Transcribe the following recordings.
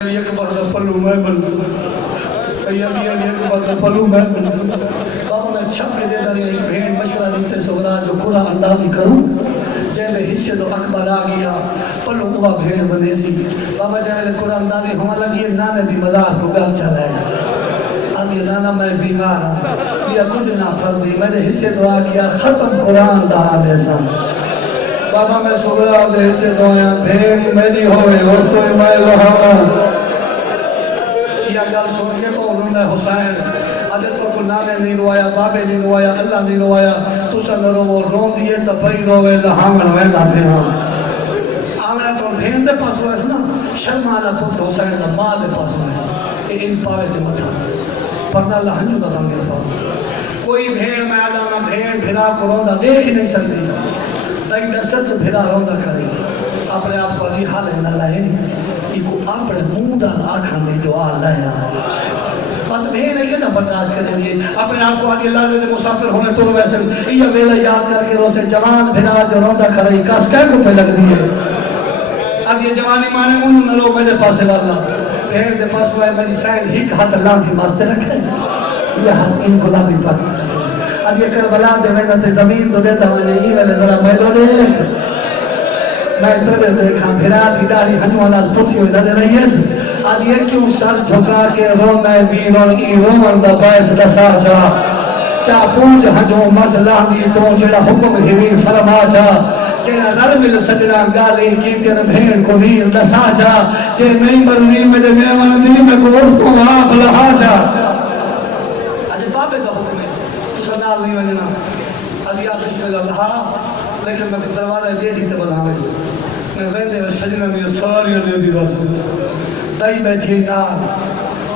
ایک بار دا پلو میں بنسا ایک بار دا پلو میں بنسا بابا میں چھپے دے داری ایک بھین مشورہ لیتے سگرا جو کھرا اندازی کروں جیلے حصے تو اکبر آگیا پلو کوا بھین بنے سی بابا جیلے کھرا اندازی ہوا لگی نانے دی مدار کو گل چلائے آدھی نانا میں بیمار ہوں یا کچھ نہ پھردی میں نے حصے تو آگیا ختم قرآن دا آلیسا بابا میں سگرا دے حصے تو آیا بھین میری ہوئے اور تو میں لہانا یا گل سن کے تو انہوں نے حسین ادھے تو کو نانے نہیں روایا بابے نہیں روایا اللہ نہیں روایا تو سنگرو وہ رون دیئے تپئی روے لہامن ویندہ پھر ہاں آمنا تو بھین دے پاس ہوئے نا شرمانا پتر حسین دا ماں دے پاس ہوئے کہ ان پاوے دے مطا پرنا اللہ ہنجو دا رنگے پاو کوئی بھین میں آدھا بھین بھرا کو روندہ دیکھ ہی نہیں سکتی لیکن دست تو بھرا روندہ کرے اپنے آپ کو یہ حال ہے نہ لائے کو اپنے موڈا آنکھا میں جو آلہ ہے بات میں نہیں ہے نا برداشت کریں گے اپنے آپ کو آگے اللہ دے مسافر ہونے تو ویسے یہ ویلہ یاد کر کے روسے جوان بھنا جو روندہ کھڑائی کاس کہہ کو پہ لگ دیئے اب یہ جوانی مانے انہوں نہ لو میرے پاسے والا پہر دے پاس ہوئے میری سائن ہی ہاتھ اللہ کی ماستے رکھے یہ ہاتھ ان گلابی پر اب یہ کربلا دے میں نہ زمین تو دیتا ہوں یہ ویلے ذرا میں دو دے میں ترے دیکھا بھرا دی داری ہنوانا پسی ہوئی نظر رہی ہے آدھی ہے کیوں سر جھکا کے رو میں بیرون ای رومن دا باعث دسا جا چا پونج ہنجو مسئلہ دی تو جڑا حکم ہی فرما جا جڑا رمل سجنا گالی کی تیر بھین کو ویر دسا جا جے میں مرضی میں دے میوان دی میں کو افتو آپ لہا جا آدھی بابے دا حکم ہے تو سنال نہیں وجنا آدھی آپ بسم اللہ لیکن میں دروازہ لیٹی تے بلا میں ویندے و سجنہ میں ساری علیہ دی واسطہ دائی بیٹھی نا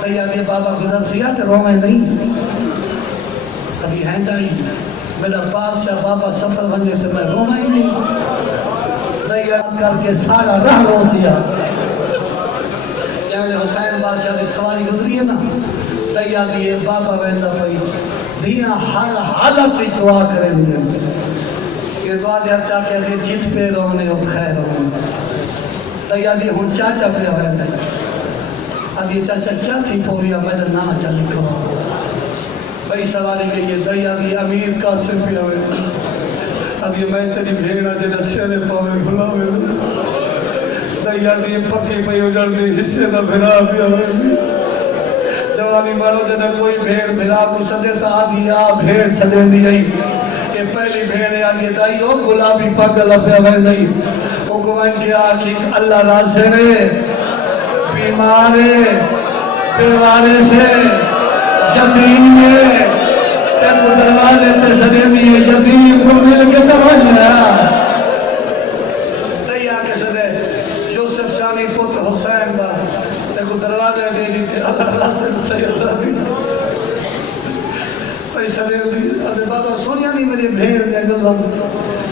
دائی آدھے بابا گزر سیا تے رو میں نہیں کبھی ہیں دائی میرا بادشاہ بابا سفر بنجے تے میں رو میں نہیں دائی آدھ کر کے سارا رہ رو سیا جہاں حسین بادشاہ دی سواری گزری ہے نا دائی آدھے بابا ویندہ پئی دینا ہر حالت دی دعا کریں دیا کہ دعا دیا چاہ کے اگر جیت پہ رونے اور خیر رونے دائی آدھی ہون چاچا پہ ہوئے دائی آدھی چاچا کیا تھی پوریا میرا نام چا لکھوا بھائی سواری گئی ہے دائی آدھی امیر قاسم پہ ہوئے آدھی میں تیری بھیڑا جنہ سیرے پاوے بھلا ہوئے دائی آدھی پکی پہ اجڑ گئی حصے دا بھرا پہ ہوئے جوانی مارو جنہ کوئی بھیڑ بھرا کو سدے تا آدھی آ بھیڑ سدے دی آئی کہ پہلی بھیڑے آدھی دائی ہو گلابی پاگل پہ ہوئے دائی وہ گوائن کے آخی اللہ راسے رے بیمارے بیوارے سے یتیم میں تیرے دروازے پہ سدے دیئے یتیم کو مل کے توجہ دائی آکے سدے یوسف شانی پتر حسین با تیرے دروازے دے دیتے اللہ راسے سید رابی پیسہ دے دی آدھے بابا سونیا نہیں میری بھیڑ دے گلہ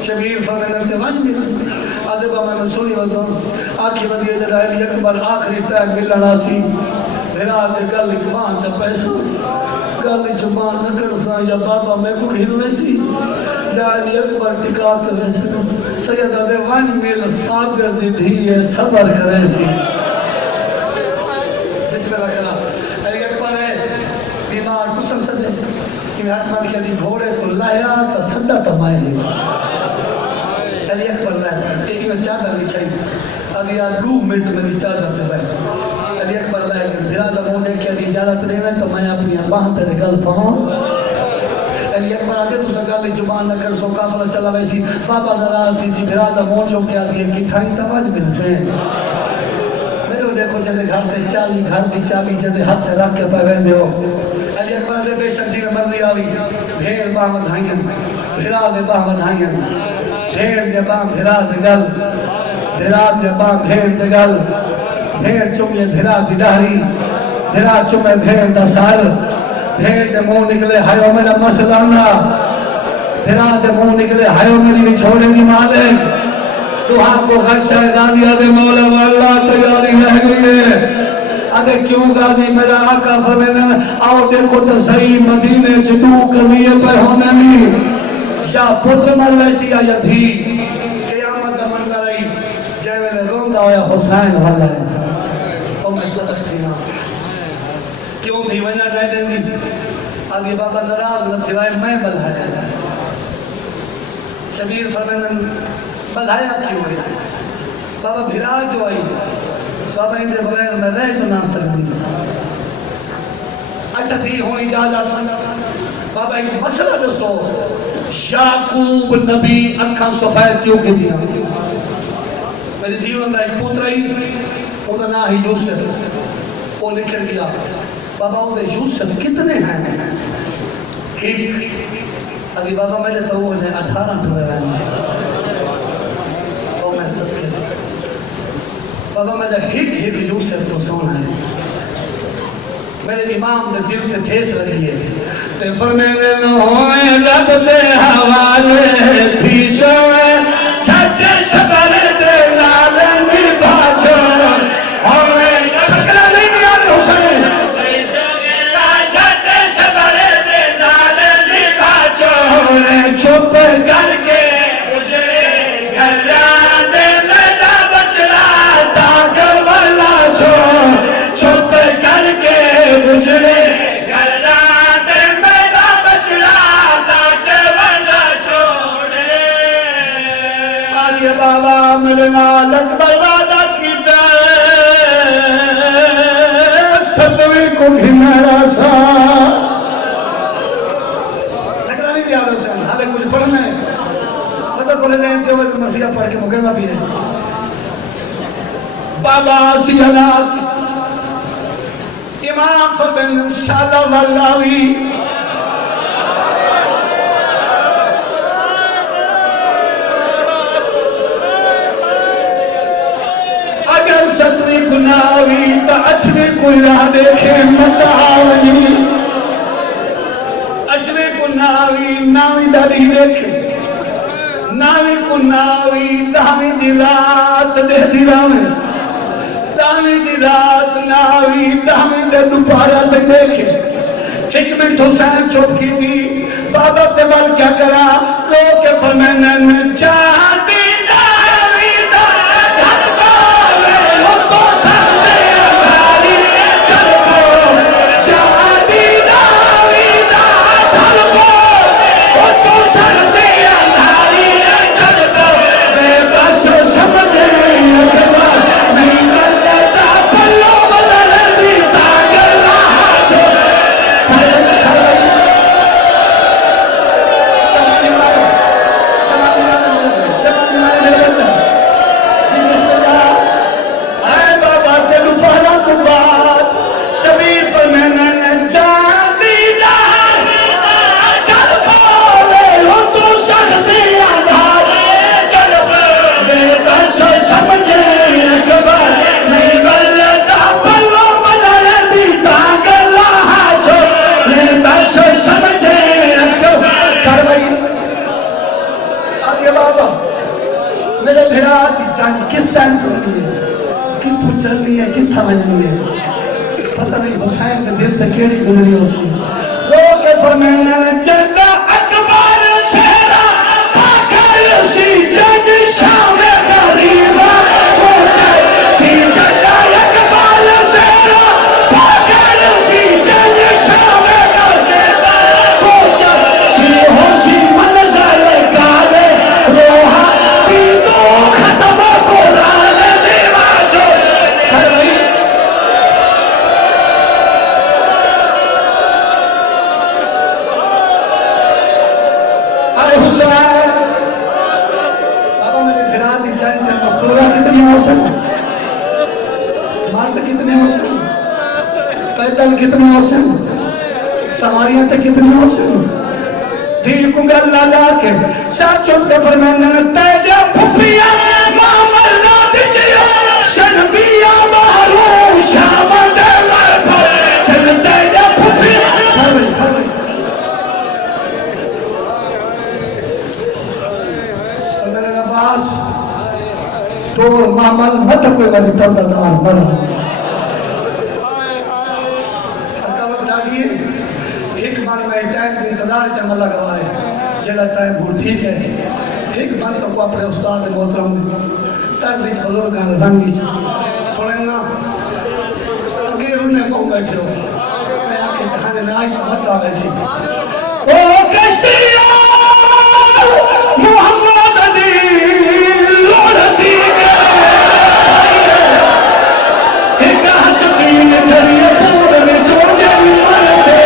شبیر فرمینر دے ون مل آدھے بابا میں سونی ہوتا ہوں آکھی بدیے جگہ علی اکبر آخری پیک ملنا سی بھیرا دے گل جبان جا پیسہ گل جبان نکڑ سا یا بابا میں کو کھلوے سی یا علی اکبر ٹکا کرے سی سید آدھے ون مل صابر دی دھی ہے صبر کرے سی بسم اللہ کرا علی اکبر ہے بیمار کسن سدے کہ میں حتمہ کیا دی گھوڑے کو لایا تا صدہ تمائے لے علی اکبر لایا ایک میں چادر نہیں چاہیے علی دو منٹ میں چادر سے بیٹھ علی اکبر لایا بھرا لگونے کیا دی اجازت لینا تو میں اپنی اللہ تیرے گل پاؤں علی اکبر آگے تو سکالی زبان نہ کر سو کافلہ چلا ویسی بابا نراز تھی سی بھرا لگون جو کیا دی کی تھائی تواج مل سے میرے دیکھو جدے گھر دے چالی گھر دی چالی جدے ہاتھ رکھ کے پہویں دے ہو علی اکبر دے بے شک جی میں مرضی آوی بھیڑ باہ بدھائیں بھرا دے باہ بدھائیں بھیڑ دے باہ بھرا دے گل بھرا دے باہ بھیڑ دے گل بھیڑ چمے بھرا دی دہری بھرا چمے بھیڑ دا سار بھیڑ دے منہ نکلے ہائیو میرا مسئلہ نہ بھرا دے منہ نکلے ہائیو میری چھوڑے دی مالک دعا کو خرچہ دادیا دے مولا والا تیاری رہ گئی ہے اگر کیوں غازی میرا آقا فرمینا آؤ دیکھو تو صحیح مدینے جدو قضیے پر ہونے میں شاہ پتر مر ویسی آیا تھی قیامت دا منظر آئی جائے میں نے روندہ ہویا حسین والا ہے اور میں تک تھی نا کیوں بھی وجہ نہ دیں گی آگے بابا نراز نہ تھوائے میں بلھایا شبیر فرمینن بلھایا کیوں ہے بابا بھرا جو آئی بابا اندے بغیر میں رہ جو نہ سکتی اچھا تھی ہونی جا جاتا بابا ایک مسئلہ دسو یعقوب نبی اکھاں سفید کیوں کی دیا میری دیون دا ایک پوترائی وہ دا نا ہی یوسف وہ لکھن گیا بابا وہ دا یوسف کتنے ہیں اگی بابا میں نے تو وہ جائے 18 ٹھوئے ہیں وہ میں سب کے بابا میں نے ہک یوسف کو سونا ہے میرے امام نے دل تے ٹھیس رہی ہے تے فرمینے نوئے رب دے حوالے پیشوے چھٹے شبر دے نالنگی باچو ہوئے تکلا نہیں دیا حسین چھٹے شبر دے نالنگی باچو ہوئے چھپ کر کے اجرے گھران دے میڈا بچلا تاک والا چھو چھپ کر کے اجرے بابا ملنا لکبر وعدہ کی ستویں کو گھنرا سا لکڑا نہیں دیا رہا سان حالے کچھ پڑھنا ہے پتہ کھولے دیں جو مسیحہ پڑھ کے مکیدہ بھی ہے بابا سی حلاس امام فربین انشاءاللہ واللہوی ستویں گناوی تا اٹھویں کوئی راہ دیکھے متعاونی اٹھویں گناوی ناویں داری دیکھے ناویں گناوی داویں دلات دے دیراویں داویں دلات ناوی داویں دے دوپارا تے دیکھے ایک منٹ حسین چوپ کی تھی بابا تے بال کیا کرا رو کے فرمینے میں چاہتی پتہ نہیں حسین کے دل تک کیڑی گزری اس کی وہ کہ فرمینا جنگا اکبر شہرہ پاکر سی جنگ شام غریبہ سی جنگا اکبر شہرہ پاکر سی جنگ شام غریبہ سی ہو سی منظر گالے روحا پیدو ختم قرآن دیوا جو کر رہی بابا میرے دھرا دی جائیں تے مستورہ کتنی ہو سکتے مرد کتنے ہو سکتے پیدل کتنے ہو سکتے سواریاں تے کتنی ہو سکتے دیر کو گل لالا کے ساتھ چھوٹے فرمینا تیجا پھپیا مامل لا دیجیا شنبیا محروم شامل دے مر پر چل تیجا پھپیا تو معامل مت کوئی والی پردہ دار بنا حقاوت ڈالیے ایک بار میں ٹائم کی انتظار چمہ لگوائے جگہ ٹائم بھول ٹھیک ہے ایک بار تو کو اپنے استاد محترم تردیج بزرگان رنگی سنیں نا بیٹھے ہو میں آکے جہانے میں آئی بات آگئے سی او کشتیاں محمد دی لوڑتی ایک حسقین دھریے پور میں چوڑے مرتے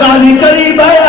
غازی قریب ہے